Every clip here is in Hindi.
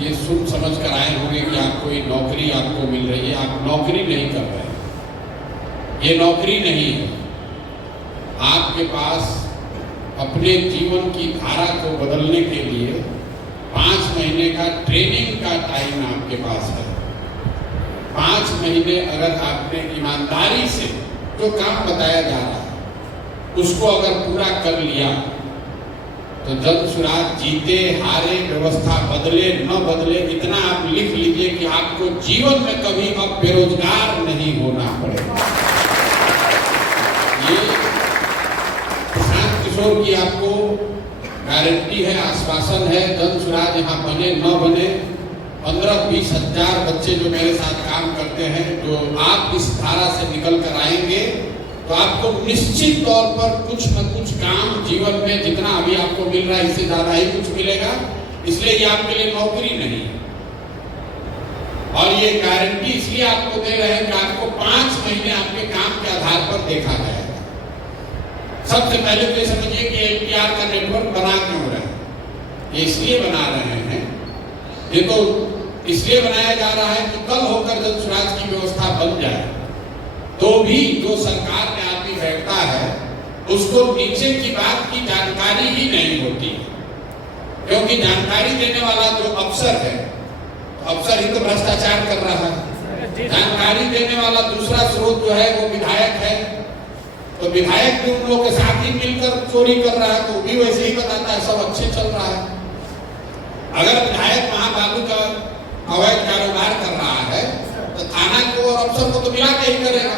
ये सुन समझ कर आए होंगे कि आपको ये नौकरी आपको मिल रही है। आप नौकरी नहीं कर रहे हैं, ये नौकरी नहीं है। आपके पास अपने जीवन की धारा को बदलने के लिए 5 महीने का ट्रेनिंग का टाइम आपके पास है। 5 महीने अगर आपने ईमानदारी से जो काम बताया जा रहा है उसको अगर पूरा कर लिया तो जन सुराज जीते हारे, व्यवस्था बदले न बदले, इतना आप लिख लीजिए कि आपको जीवन में कभी अब बेरोजगार नहीं होना पड़ेगा। ये प्रशांत किशोर की आपको गारंटी है, आश्वासन है। जन सुराज यहाँ बने न बने, 15-20 हजार बच्चे जो मेरे साथ काम करते हैं, जो आप इस धारा से निकल कर आएंगे तो आपको निश्चित तौर पर कुछ न कुछ काम जीवन में जितना अभी आपको मिल रहा है इससे ज्यादा ही कुछ मिलेगा। इसलिए ये आपके लिए नौकरी नहीं है। और ये गारंटी इसलिए आपको दे रहे हैं कि आपको 5 महीने आपके काम के आधार पर देखा जाएगा। सबसे पहले तो ये समझिए कि एनपीआर का नेटवर्क बना क्यों रहे हैं? ये इसलिए बना रहे हैं, ये तो इसलिए बनाया जा रहा है कि कल होकर जब स्वराज की व्यवस्था बन जाए तो भी जो सरकार में आदमी बैठता है उसको नीचे की बात की जानकारी ही नहीं होती, क्योंकि जानकारी देने वाला जो अफसर है, अफसर ही तो भ्रष्टाचार कर रहा है। जानकारी देने वाला दूसरा स्रोत जो है वो विधायक है, तो विधायक भी उन लोगों के साथ ही मिलकर चोरी कर रहा है, तो भी वैसे ही बताता है सब अच्छे चल रहा है। अगर विधायक वहां बालू का अवैध कारोबार कर रहा है तो थाना को और अफसर को तो मिला के ही करेगा।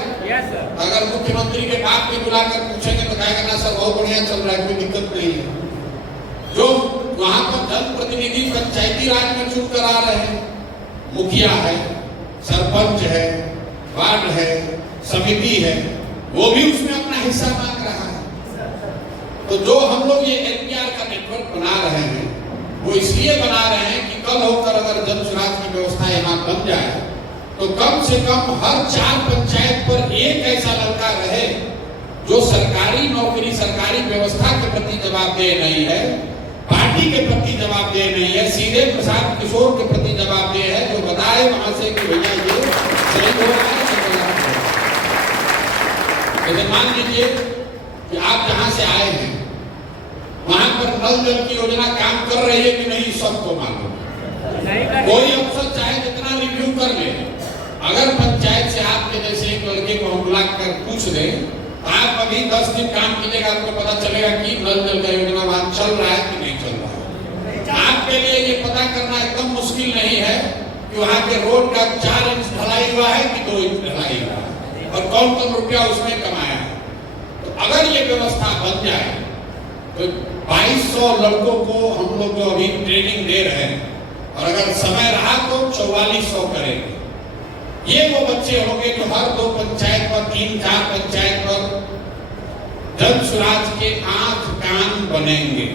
अगर मुख्यमंत्री के बाप भी बुलाकर पूछेंगे तो कहेगा ना सर बहुत बढ़िया चल रहा है, कोई दिक्कत नहीं है। जो वहां पर जनप्रतिनिधि पंचायती राज में चुन कर आ रहे हैं, मुखिया है, सरपंच है, वार्ड है, समिति है, वो भी उसमें अपना हिस्सा मांग रहा है। तो जो हम लोग ये एनपीआर का नेटवर्क बना रहे हैं वो इसलिए बना रहे हैं कि कल होकर अगर जन सुराज की व्यवस्था यहाँ बन जाए तो कम से कम हर 4 पंचायत पर एक ऐसा लड़का रहे जो सरकारी नौकरी, सरकारी व्यवस्था के प्रति जवाबदेह नहीं है, पार्टी के प्रति जवाबदेह नहीं है, सीधे प्रशांत किशोर के प्रति जवाबदेह है, जो बताए वहां से कि भैया ये सही हो रहा है। जैसे मान लीजिए कि आप जहां से आए हैं वहां पर नल जल की योजना काम कर रही है कि नहीं सबको मालूम। कोई अफसर चाहे जितना रिव्यू कर ले, अगर पंचायत से आपके जैसे एक लड़के को हम बुला कर पूछ दें आप अभी 10 दिन काम कीजिएगा, आपको पता चलेगा कि नल जल का योजना वहां चल रहा है कि नहीं चल रहा है। आपके लिए ये पता करना एकदम मुश्किल नहीं है कि वहां के रोड का 4 इंच ढलाई हुआ है कि 2 इंच ढलाई हुआ है और कौन कौन रुपया उसमें कमाया है। तो अगर ये व्यवस्था बन जाए तो 2200 लड़कों को हम लोग जो अभी ट्रेनिंग दे रहे हैं और अगर समय रहा तो 4400 करेंगे। ये वो बच्चे होंगे जो हर 2 पंचायत पर, 3-4 पंचायत पर जन सुराज के आंख कान बनेंगे।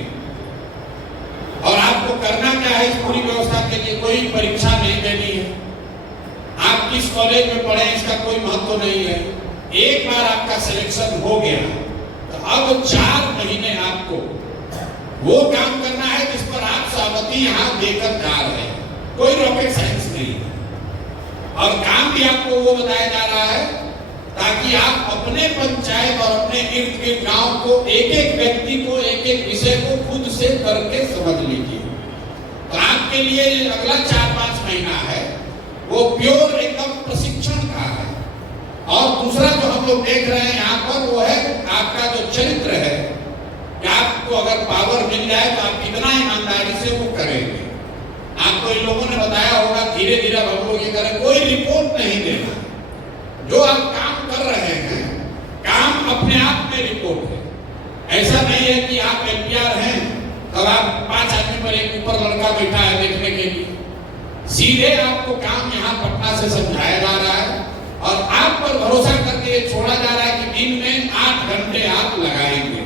और आपको करना क्या है इस पूरी व्यवस्था के लिए? कोई परीक्षा नहीं देनी है, आप किस कॉलेज में पढ़े इसका कोई महत्व नहीं है। एक बार आपका सिलेक्शन हो गया तो अब 4 महीने आपको वो काम करना है जिस पर आप सहमति यहाँ देकर जा रहे हैं। कोई रॉकेट साइंस नहीं है और काम भी आपको वो बताया जा रहा है ताकि आप अपने पंचायत और अपने इर्द गिर्द गांव को, एक एक व्यक्ति को, एक एक विषय को खुद से करके समझ लीजिए। तो आपके लिए अगला 4-5 महीना है वो प्योर एकदम प्रशिक्षण का है। और दूसरा जो हम लोग देख रहे हैं यहाँ पर वो है आपका जो चरित्र है कि आपको अगर पावर मिल जाए तो आप कितना ईमानदारी से वो करेंगे। आपको इन लोगों ने बताया होगा धीरे धीरे हम लोग ये करें, कोई रिपोर्ट नहीं देना। जो आप काम कर रहे हैं काम अपने आप में रिपोर्ट है। ऐसा नहीं है कि आप एनपीआर हैं तब आप 5 आदमी पर एक ऊपर लड़का बैठा है देखने के लिए। सीधे आपको काम यहाँ पटना से समझाया जा रहा है और आप पर भरोसा करके छोड़ा जा रहा है कि दिन में 8 घंटे आप लगाएंगे।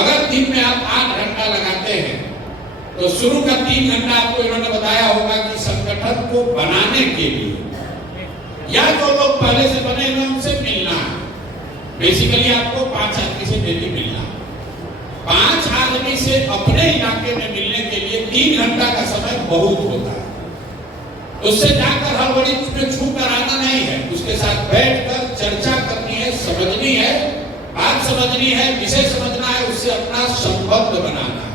अगर दिन में आप 8 घंटा लगाते हैं तो शुरू का 3 घंटा आपको इन्होंने बताया होगा कि संगठन को बनाने के लिए या जो लोग पहले से बने हुए उनसे मिलना है। बेसिकली आपको 5 आदमी से डेली मिलना, 5 आदमी से अपने इलाके में मिलने के लिए 3 घंटा का समय बहुत होता है। उससे जाकर हड़बड़ी में छू कर आना नहीं है, उसके साथ बैठकर चर्चा करनी है, समझनी है, बात समझनी है, विषय समझना है, उससे अपना संबंध बनाना है,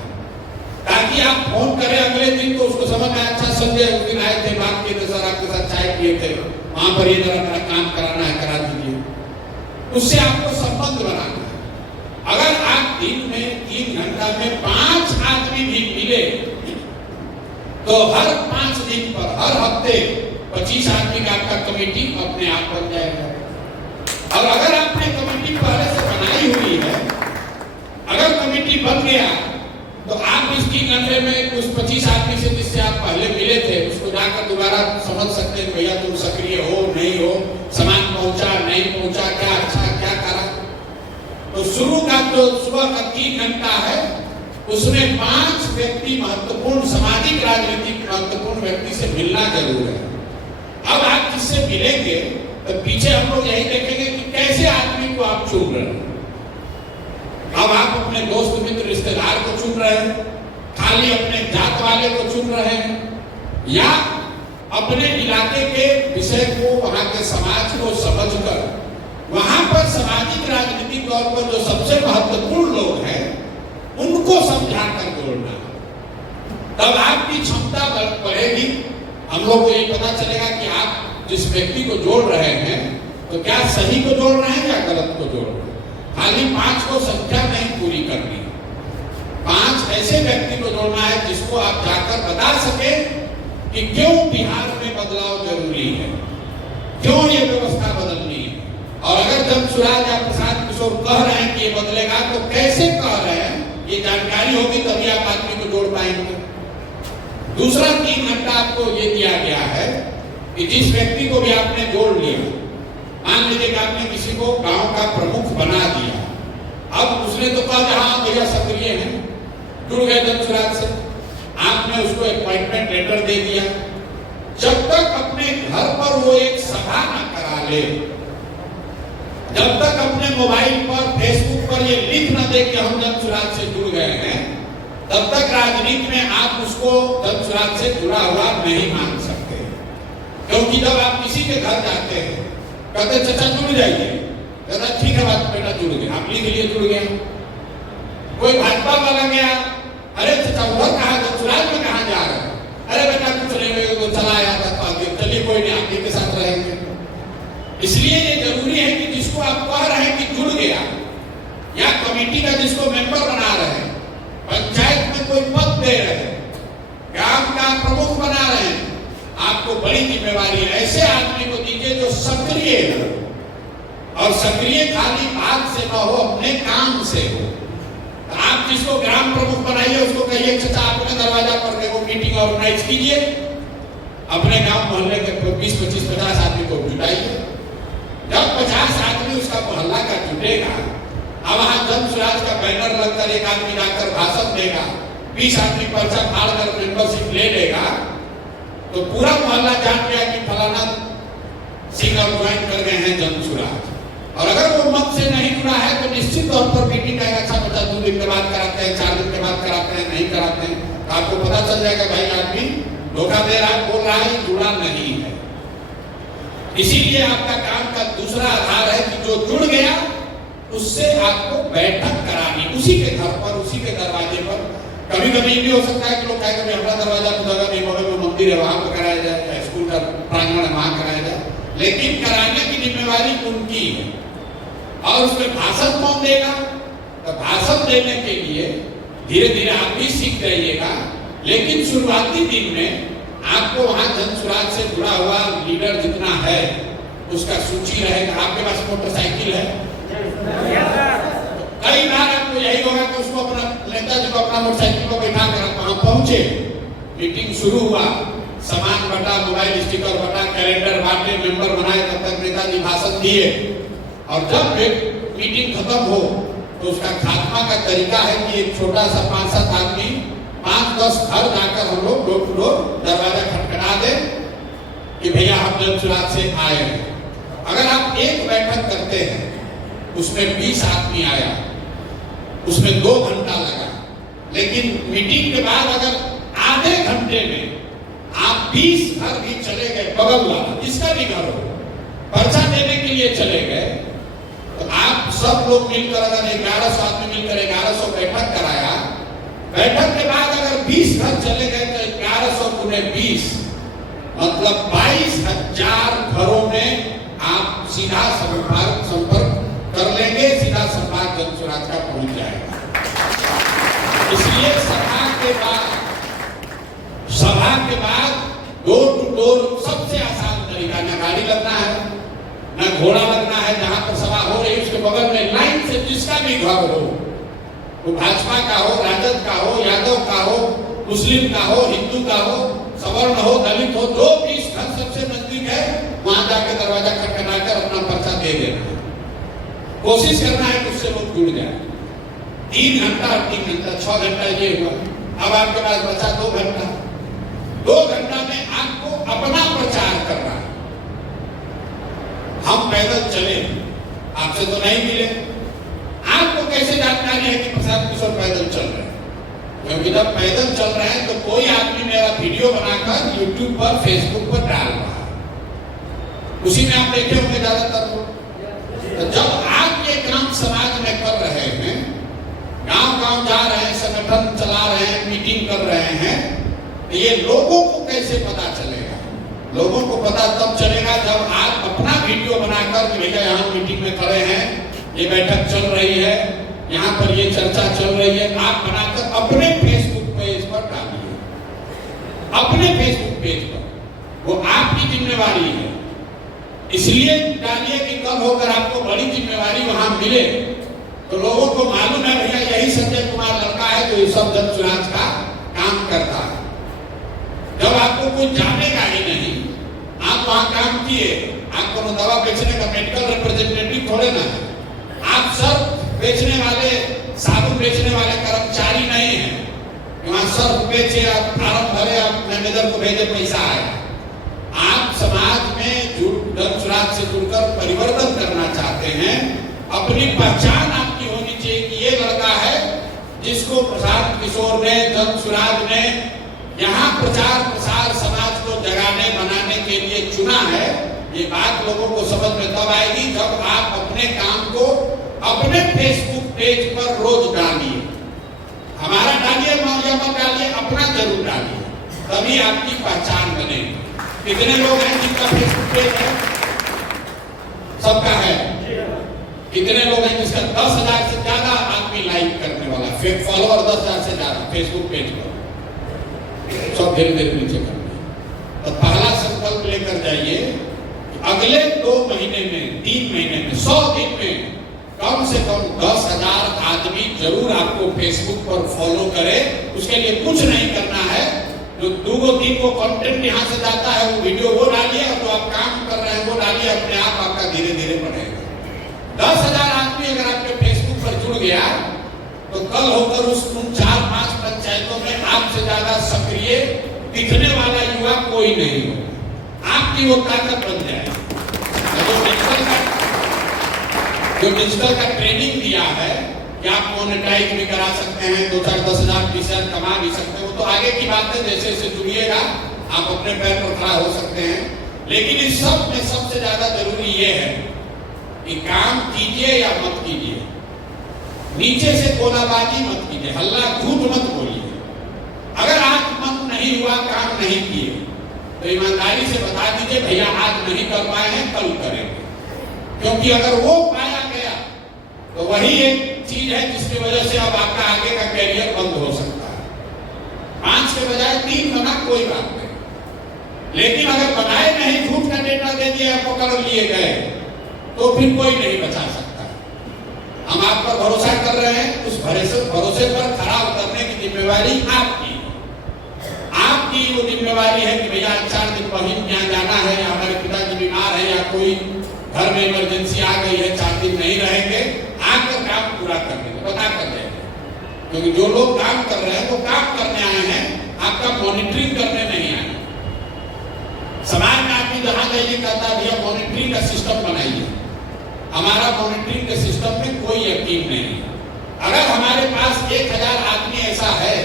ताकि आप फोन करें अगले दिन तो उसको समझ में अच्छा संजय उस दिन आए थे, बात किए थे, सर आपके साथ चाय पिए थे, वहां पर ये जरा मेरा काम कराना है, करा दीजिए। उससे आपको संबंध बनाना है। अगर आप दिन में 3 घंटा में 5 आदमी भी मिले तो हर 5 दिन पर हर हफ्ते 25 आदमी का आपका कमेटी अपने आप बन जाएगा। और अगर आपने कमेटी पहले से बनाई हुई है, अगर कमेटी बन गया तो आप इस 3 घंटे में उस 25 आदमी से जिससे आप पहले मिले थे उसको जाकर दोबारा समझ सकते हैं, भैया तुम सक्रिय हो नहीं हो, सामान पहुंचा नहीं पहुंचा, क्या अच्छा क्या करा। तो शुरू का जो सुबह का 3 घंटा है उसमें 5 व्यक्ति महत्वपूर्ण, सामाजिक राजनीतिक महत्वपूर्ण व्यक्ति से मिलना जरूर है। अब आप जिससे मिलेंगे तो पीछे हम लोग यही देखेंगे कि कैसे आदमी को आप चुन रहे हैं। अब आप अपने दोस्त मित्र रिश्तेदार को चुन रहे हैं, खाली अपने जात वाले को चुन रहे हैं, या अपने इलाके के विषय को, वहां के समाज को समझकर वहां पर सामाजिक राजनीतिक तौर पर जो सबसे महत्वपूर्ण लोग हैं उनको समझाकर जोड़ना। तब आपकी क्षमता बढ़ेगी। हम लोग को ये पता चलेगा कि आप जिस व्यक्ति को जोड़ रहे हैं तो क्या सही को जोड़ रहे हैं या गलत को जोड़ रहे हैं। खाली 5 को संख्या नहीं पूरी करनी, 5 ऐसे व्यक्ति को जोड़ना है जिसको आप जाकर बता सके कि क्यों बिहार में बदलाव जरूरी है, क्यों ये व्यवस्था बदलनी है। और अगर जब सुराज या प्रसाद किशोर कह रहे हैं कि ये बदलेगा तो कैसे कह रहे हैं, ये जानकारी होगी तभी आप आदमी को जोड़ पाएंगे। दूसरा 3 घंटा आपको ये दिया गया है कि जिस व्यक्ति को भी आपने जोड़ लिया, मान लीजिए कि आपने किसी को गांव का प्रमुख बना दिया, अब उसने तो कहा हाँ भैया सक्रिय है, जुड़ गए जनसुराज से, आपने उसको अपॉइंटमेंट लेटर दे दिया। जब तक अपने घर पर वो एक सभा न करा ले, जब तक अपने मोबाइल पर फेसबुक पर ये लिख न दे कि हम जनसुराज से जुड़ गए हैं, तब तक राजनीति में आप उसको जनसुराज से जुड़ा हुआ नहीं मान सकते। क्योंकि जब आप किसी के घर जाते हैं कहते चाचा जुड़ जाइए, कहता ठीक है बात बेटा जुड़ गया, आप लिख लिए जुड़ गया। कोई भाजपा वाला गया, अरे चाचा उधर कहाँ जनसुराज में कहाँ जा रहे हैं, अरे बेटा कुछ नहीं तो चला आया था, चलिए कोई नहीं आप के साथ रहेंगे। इसलिए ये जरूरी है कि जिसको आप कह रहे हैं कि जुड़ गया, या कमेटी का जिसको मेंबर बना रहे हैं, पंचायत में कोई पद दे रहे हैं, ग्राम का प्रमुख बना रहे हैं, आपको बड़ी जिम्मेवारी है ऐसे आदमी को दीजिए जो सक्रिय हो, और सक्रिय खाली बात से न हो, अपने काम से हो। तो आप जिसको ग्राम प्रमुख बनाइए उसको कहिए चाचा अपने दरवाजा पर देखो मीटिंग ऑर्गेनाइज कीजिए, अपने गांव मोहल्ले के 20, 25, 50 आदमी को जुटाइए। जब 50 आदमी उसका मोहल्ला का जुटेगा, अब वहां जनसुराज का बैनर लगकर एक आदमी जाकर भाषण देगा, 20 आदमी पर्चा फाड़कर मेंबरशिप ले लेगा, तो पूरा मोहल्ला जान गया कि फलाना सिंह अब ज्वाइन कर गए हैं जनसुराज। और अगर वो मत से नहीं जुड़ा है तो निश्चित तौर पर मीटिंग का अच्छा बच्चा 2 दिन के बाद कराते हैं, 4 दिन के बाद कराते हैं, नहीं कराते हैं, तो आपको पता चल जाएगा भाई आदमी धोखा दे रहा है, बोल रहा है, जुड़ा नहीं है। इसीलिए आपका काम का दूसरा आधार है कि जो जुड़ गया उससे आपको बैठक करानी, उसी के घर पर, उसी के दरवाजे पर। कभी कभी भी हो सकता है कि लोग कहेंगे अपना दरवाजा खुदा नहीं, बगल में मंदिर है वहां पर कराया जाए, स्कूल का प्रांगण है वहां कराया जाए, लेकिन कराने की जिम्मेवारी उनकी है। और उसमें भाषण कौन देगा, तो भाषण देने के लिए धीरे धीरे आप भी सीख जाइएगा, लेकिन शुरुआती दिन में आपको वहां जनसुराज से जुड़ा हुआ लीडर जितना है उसका सूची रहेगा। आपके पास मोटरसाइकिल है, कई बार आपको यही होगा कि उसको अपना नेताजी को अपना मोटरसाइकिल को बैठा कर वहां पहुंचे, मीटिंग शुरू हुआ, सामान बटा, मोबाइल स्टिकर बटा, कैलेंडर बांटे, मेंबर बनाए, तब तक नेताजी भाषण दिए। और जब मीटिंग खत्म हो तो उसका खात्मा का तरीका है कि एक छोटा सा 5-7 आदमी 5-10 घर जाकर हम लोग डोर टू डोर दरवाजा खटखटा दे कि भैया हम जनसुराज से आए हैं। अगर आप एक बैठक करते हैं उसमें 20 आदमी आया, उसमें 2 घंटा लगा, लेकिन मीटिंग के बाद अगर आधे घंटे में आप 20 घर भी चले गए, बगल वाला जिसका भी घर हो, पर्चा देने के लिए चले गए, तो आप सब लोग मिलकर अगर 1100 आदमी मिलकर 1100 बैठक कराया, बैठक के बाद अगर 20 घर चले गए तो 1100 गुने 20 मतलब 22,000 घरों में आप सीधा संपर्क कर लेंगे, सीधा संपर्क जन स्वराज का पहुंच जाएगा। इसलिए सभा के बाद डोर टू डोर सबसे आसान तरीका, न गाड़ी लगना है न घोड़ा लगना है, जहां पर सभा हो रही है उसके बगल में लाइन से जिसका भी घर हो, वो भाजपा का हो, राजद का हो, यादव का हो, मुस्लिम का हो, हिंदू का हो, सवर्ण हो, दलित हो, जो भी घर सबसे नजदीक है वहां जाके दरवाजा खटखटाकर अपना पर्चा दे देना। कोशिश करना है कि उससे लोग जुड़ जाए। 3 घंटा और 3 घंटा 6 घंटा ये हुआ। अब आपके पास बचा 2 घंटा। 2 घंटा में आपको अपना प्रचार करना है। हम पैदल चले, आपसे तो नहीं मिले, आपको कैसे जानकारी है कि प्रशांत किशोर पैदल चल रहे हैं? क्योंकि जब पैदल चल रहे हैं तो कोई आदमी मेरा वीडियो बनाकर यूट्यूब पर, फेसबुक पर डाल रहा है, उसी में आप देखे होंगे ज्यादातर लोग। तो जब आप ये काम समाज में कर रहे हैं, गांव-गांव जा रहे हैं, संगठन चला रहे हैं, मीटिंग कर रहे हैं, तो ये लोगों को कैसे पता चलेगा? लोगों को पता तब चलेगा जब आप अपना वीडियो बनाकर भैया यहाँ मीटिंग में खड़े हैं, ये बैठक चल रही है, यहाँ पर ये चर्चा चल रही है, आप बनाकर अपने फेसबुक पेज पर डालिए, अपने फेसबुक पेज पर, वो आपकी जिम्मेवारी है। इसलिए डालिए कि कल होकर आपको बड़ी जिम्मेवारी वहां मिले तो लोगों को मालूम है भैया यही संजय कुमार लड़का है जो इस सब जन स्वराज का काम करता है। जब आपको कुछ जानेगा ही नहीं, आप वहां काम किए, आप कोनो दवा बेचने का मेडिकल रिप्रेजेंटेटिव थोड़े ना है, आप सर्फ बेचने वाले, साबुन बेचने वाले कर्मचारी नहीं है, वहां सर्फ बेचे, आप फार्म भरे, आप मैनेजर को भेजे, पैसा आए। आप समाज में जन स्वराज से जुड़कर परिवर्तन करना चाहते हैं, अपनी पहचान आपकी होनी चाहिए कि ये लड़का है जिसको प्रशांत किशोर ने, जन स्वराज ने यहाँ प्रचार प्रसार समाज को जगाने बनाने के लिए चुना है। ये बात लोगों को समझ में तब आएगी जब आप अपने काम को अपने फेसबुक पेज पर रोज डालिए। हमारा डालिए, मौजा मत डालिए, अपना जरूर डालिए, तभी आपकी पहचान बनेगी। कितने लोग हैं जिनका फेसबुक पेज है? सबका है। कितने लोग हैं जिसका 10,000 से ज्यादा आदमी लाइक करने वाला, फॉलोअर 10,000 से ज्यादा फेसबुक पेज पर? सब धीरे धीरे नीचे कर। तो पहला संकल्प लेकर जाइए कि अगले 2 महीने में, 3 महीने में, 100 दिन में कम से कम 10,000 आदमी जरूर आपको फेसबुक पर फॉलो करे। उसके लिए कुछ नहीं करना है, जो 2-3 को कंटेंट यहाँ से जाता है वो वीडियो वो डालिए, और जो आप काम कर रहे हैं वो डालिए, अपने आप आपका धीरे धीरे बढ़ेगा। 10,000 आदमी अगर आपके फेसबुक पर जुड़ गया तो कल होकर उस 4-5 पंचायतों में आपसे ज्यादा सक्रिय दिखने वाला युवा कोई नहीं होगा। आपकी वो ताकत बन जाएगी। जो डिजिटल का ट्रेनिंग दिया है कि आप मोनेटाइज भी करा सकते हैं, 2-4-10,000 20,000 कमा भी सकते हैं, वो तो आगे की बात है। जैसे जैसे जुड़िएगा आप अपने पैर पर खड़ा हो सकते हैं। लेकिन इस सब में सबसे ज्यादा जरूरी ये है कि काम कीजिए या मत कीजिए, नीचे से गोलाबाजी मत कीजिए, हल्ला झूठ मत बोलिए। अगर आज मन नहीं हुआ, काम नहीं किए, तो ईमानदारी से बता दीजिए भैया आज नहीं कर पाए हैं, कल करेंगे। क्योंकि अगर वो पाया गया तो वही एक चीज है जिसकी वजह से अब आपका आगे का कैरियर बंद हो सकता है। 5 के बजाय 3 बना, कोई बात नहीं। लेकिन अगर बनाए नहीं, झूठ का डेटा दे दिया, पकड़ लिए गए, तो फिर कोई नहीं बचा सकता। हम आप पर भरोसा कर रहे हैं, उस भरोसे पर खरा उतरने की जिम्मेवारी आपकी। आपकी वो जिम्मेवारी है कि भैया 4 दिन बहिन यहाँ जाना है, या हमारे पिताजी बीमार है, या कोई घर में इमरजेंसी आ गई है, 4 दिन नहीं रहेंगे, आकर काम पूरा कर देंगे, बता कर देंगे। क्योंकि जो लोग काम कर रहे हैं वो काम करने आए हैं, आपका मॉनिटरिंग करने नहीं आए। समाज में आदमी जहां जाइए कहता है भैया मॉनिटरिंग का सिस्टम बनाइए। हमारा मॉनिटरिंग के सिस्टम में कोई यकीन नहीं। अगर हमारे पास 1,000 आदमी ऐसा है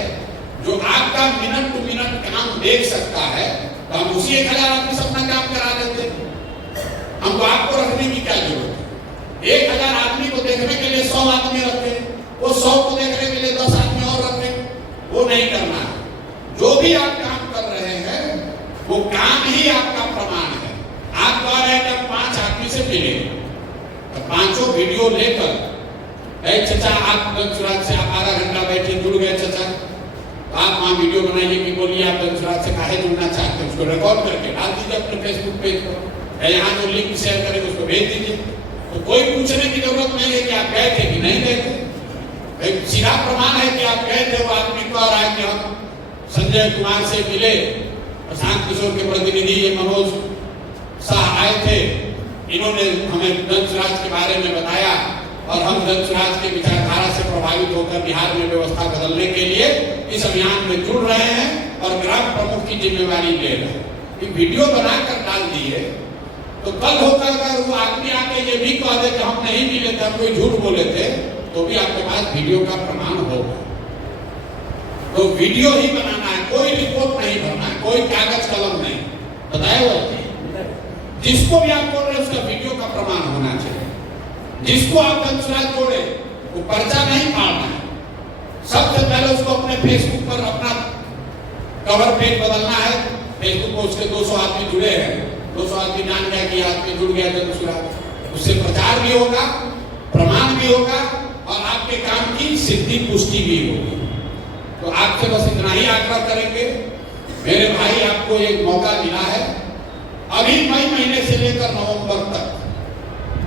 जो आपका मिनट टू मिनट काम देख सकता है, तो हम उसी 1000 आदमी से अपना काम करा देते। हमको आपको रखने की क्या जरूरत है? 1000 आदमी को देखने के लिए 100 आदमी रखे, वो 100 को देखने के लिए 10 आदमी और रखे, वो नहीं करना है। जो भी आप काम कर रहे हैं वो काम ही आपका प्रमाण है। आप कह रहे हैं कि आप 5 आदमी से मिले, तो पांचों वीडियो लेकर, चचा आप दंसुराज से आप आधा घंटा बैठे, जुड़ गए चचा, तो आप वहाँ वीडियो बनाइए कि बोलिए आप दंसुराज से काहे जुड़ना चाहते हैं, उसको रिकॉर्ड करके डाल दीजिए अपने फेसबुक पेज पर, यहाँ जो लिंक शेयर करेंगे उसको भेज दीजिए। तो कोई पूछने की जरूरत नहीं है कि आप गए थे कि नहीं गए थे। एक सीधा प्रमाण है कि आप गए थे। वो आदमी कह रहा है कि हम संजय कुमार से मिले, प्रशांत किशोर के प्रतिनिधि ये मनोज शाह आए थे, इन्होंने हमें दंसराज के बारे में बताया और हम दंसराज के विचारधारा से प्रभावित होकर बिहार में व्यवस्था बदलने के लिए इस अभियान में जुड़ रहे हैं और ग्राम प्रमुख की जिम्मेवारी ले रहे हैं। कि वीडियो बनाकर डाल दिए तो कल होकर अगर वो आदमी आके ये भी कह दे कि हम नहीं मिले थे, हम कोई झूठ बोले थे, तो भी आपके पास वीडियो का प्रमाण होगा। तो वीडियो ही बनाना है, कोई रिपोर्ट नहीं भरना है, कोई कागज कलम नहीं। बताया हुआ जिसको भी आप बोल रहे हैं उसका वीडियो का प्रमाण होना चाहिए। जिसको आप दंसराज जोड़े वो पर्चा नहीं फाड़ना है। सबसे पहले उसको अपने फेसबुक पर अपना कवर पेज बदलना है। फेसबुक पर उसके 200 आदमी जुड़े हैं, 200 आदमी जान गया कि आदमी जुड़ गया दंसराज, उससे प्रचार भी होगा, प्रमाण भी होगा और आपके काम की सिद्धि पुष्टि भी होगी। तो आपसे बस इतना ही आग्रह करेंगे मेरे भाई, आपको एक मौका मिला है। अभी मई महीने से लेकर नवंबर तक,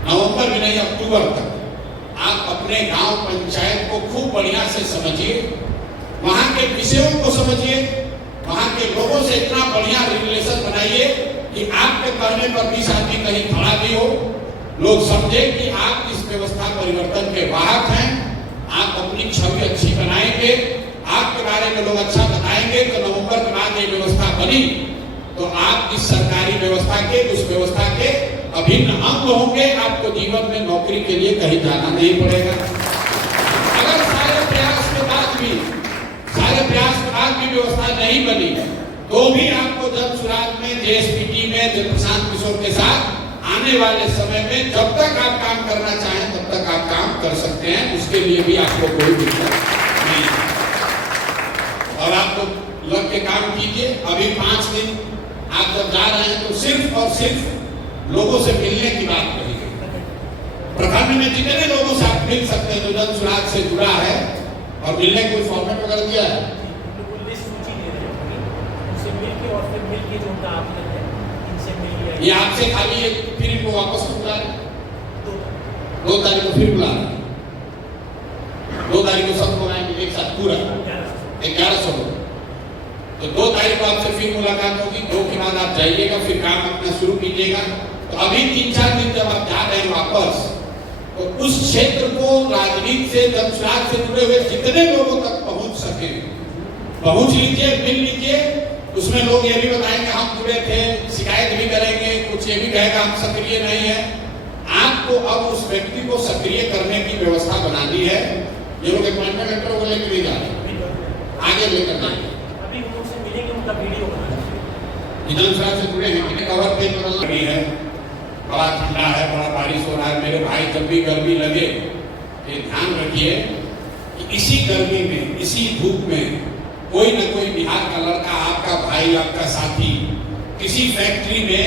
नवंबर भी नहीं अक्टूबर तक आप अपने गांव पंचायत को खूब बढ़िया से समझिए, वहां के विषयों को समझिए, वहां के लोगों से इतना बढ़िया रिलेशन बनाइए कि आपके कहने पर 20 आदमी कहीं खड़ा भी हो, लोग समझे कि आप इस व्यवस्था परिवर्तन के वाहक हैं। आप अपनी छवि अच्छी बनाएंगे, आपके बारे में लोग अच्छा बताएंगे, तो नवंबर के बाद ये व्यवस्था बनी तो आप इस सरकारी व्यवस्था के, उस व्यवस्था के अभिन्न अंग होंगे। आपको जीवन में नौकरी के लिए कहीं जाना नहीं पड़ेगा। अगर सारे प्रयास के बाद भी व्यवस्था नहीं बनी तो भी आपको दंसराज में, जेएसपीटी में प्रशांत किशोर के साथ आने वाले समय में जब तक आप काम करना चाहें तब तक आप काम कर सकते हैं। उसके लिए भी आपको कोई दिक्कत नहीं और आपको लग के काम कीजिए। अभी 5 दिन आप जब जा रहे हैं तो सिर्फ और सिर्फ लोगों से मिलने की बात करिए। प्रखंड में जितने लोगों से आप मिल सकते हैं जो दंसराज से जुड़ा है और मिलने कोई फॉर्मेट वगैरह दिया है, ये आपसे खाली एक फिर इनको वापस बुला रहे, 2 तारीख को फिर बुला रहे, 2 तारीख को सबको आएंगे एक साथ पूरा 1100 लोग। तो 2 तारीख को आपसे फिर मुलाकात होगी, 2 के बाद आप जाइएगा, फिर काम अपना शुरू कीजिएगा। तो अभी 3-4 दिन जब आप जा रहे हैं वापस, तो उस क्षेत्र को राजनीति से, दंसराज से जुड़े हुए जितने लोगों तक पहुंच सके पहुंच लीजिए, मिल लीजिए। उसमें लोग ये भी बताएंगे हम जुड़े थे, शिकायत भी करेंगे, कुछ ये भी कहेगा हम सक्रिय नहीं है। आपको अब उस व्यक्ति को सक्रिय करने की व्यवस्था बनानी है। ये लोग अपॉइंटमेंट लेटर को लेकर नहीं जा रहे, आगे लेकर जाएंगे। अभी उनसे मिलेंगे, उनका वीडियो बनाएंगे। दंसराज से जुड़े हैं, कवर पेज बदलना है, बड़ा ठंडा है, बड़ा बारिश हो रहा है। मेरे भाई जब भी गर्मी लगे ये ध्यान रखिए कि इसी गर्मी में, इसी धूप में कोई न कोई बिहार का लड़का, आपका भाई, आपका साथी किसी फैक्ट्री में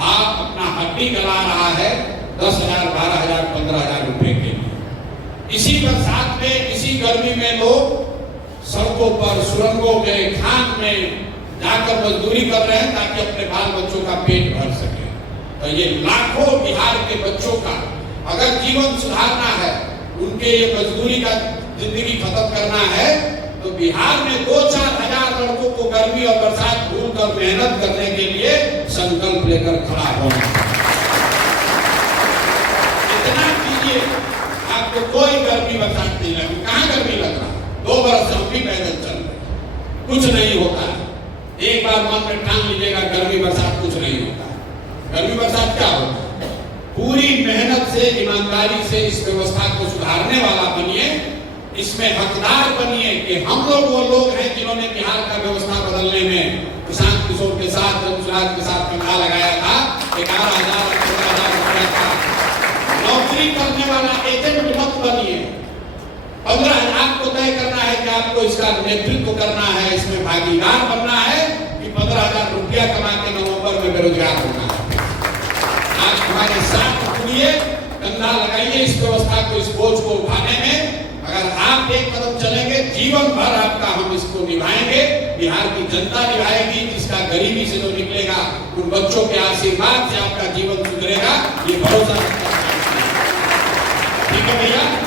आप अपना हड्डी गला रहा है 10,000, 12,000, 15,000 रुपए के लिए। इसी बरसात में, इसी गर्मी में लोग सड़कों पर, सुरंगों में, खान में जाकर मजदूरी कर रहे हैं ताकि अपने बाल बच्चों का पेट भर सके। तो ये लाखों बिहार के बच्चों का अगर जीवन सुधारना है, उनके ये मजदूरी का जिंदगी खत्म करना है, तो बिहार में 2-4 हजार लड़कों को गर्मी और बरसात भूल कर मेहनत करने के लिए संकल्प लेकर खड़ा होना। इतना कीजिए, आपको कोई गर्मी बरसात नहीं लगे। कहाँ गर्मी लग रहा? 2 बरस से हम भी पैदल चल रहे, कुछ नहीं होता है। एक बार मन में ठान लीजिएगा गर्मी बरसात कुछ नहीं होता। गर्मी बरसात क्या होता है? पूरी मेहनत से, ईमानदारी से इस व्यवस्था को सुधारने वाला बनिए। इसमें हकदार बनिए कि हम लोग वो लोग हैं जिन्होंने बिहार का व्यवस्था बदलने में प्रशांत किशोर के साथ, रघुराज के साथ पंगा लगाया था। 11,000 14,000 रुपया का नौकरी करने वाला एजेंट मत बनिए। 15,000 को तय करना है कि आपको इसका नेतृत्व करना है, इसमें भागीदार बनना है कि 15,000 रुपया कमा के नवंबर में बेरोजगार होना है। आप हमारे साथ जुड़िए, कंधा लगाइए इस व्यवस्था को, इस बोझ को उठाने में। अगर आप एक कदम चलेंगे, जीवन भर आपका हम इसको निभाएंगे, बिहार की जनता निभाएगी। जिसका गरीबी से जो निकलेगा, उन बच्चों के आशीर्वाद से आपका जीवन सुधरेगा, ये भरोसा। ठीक है भैया।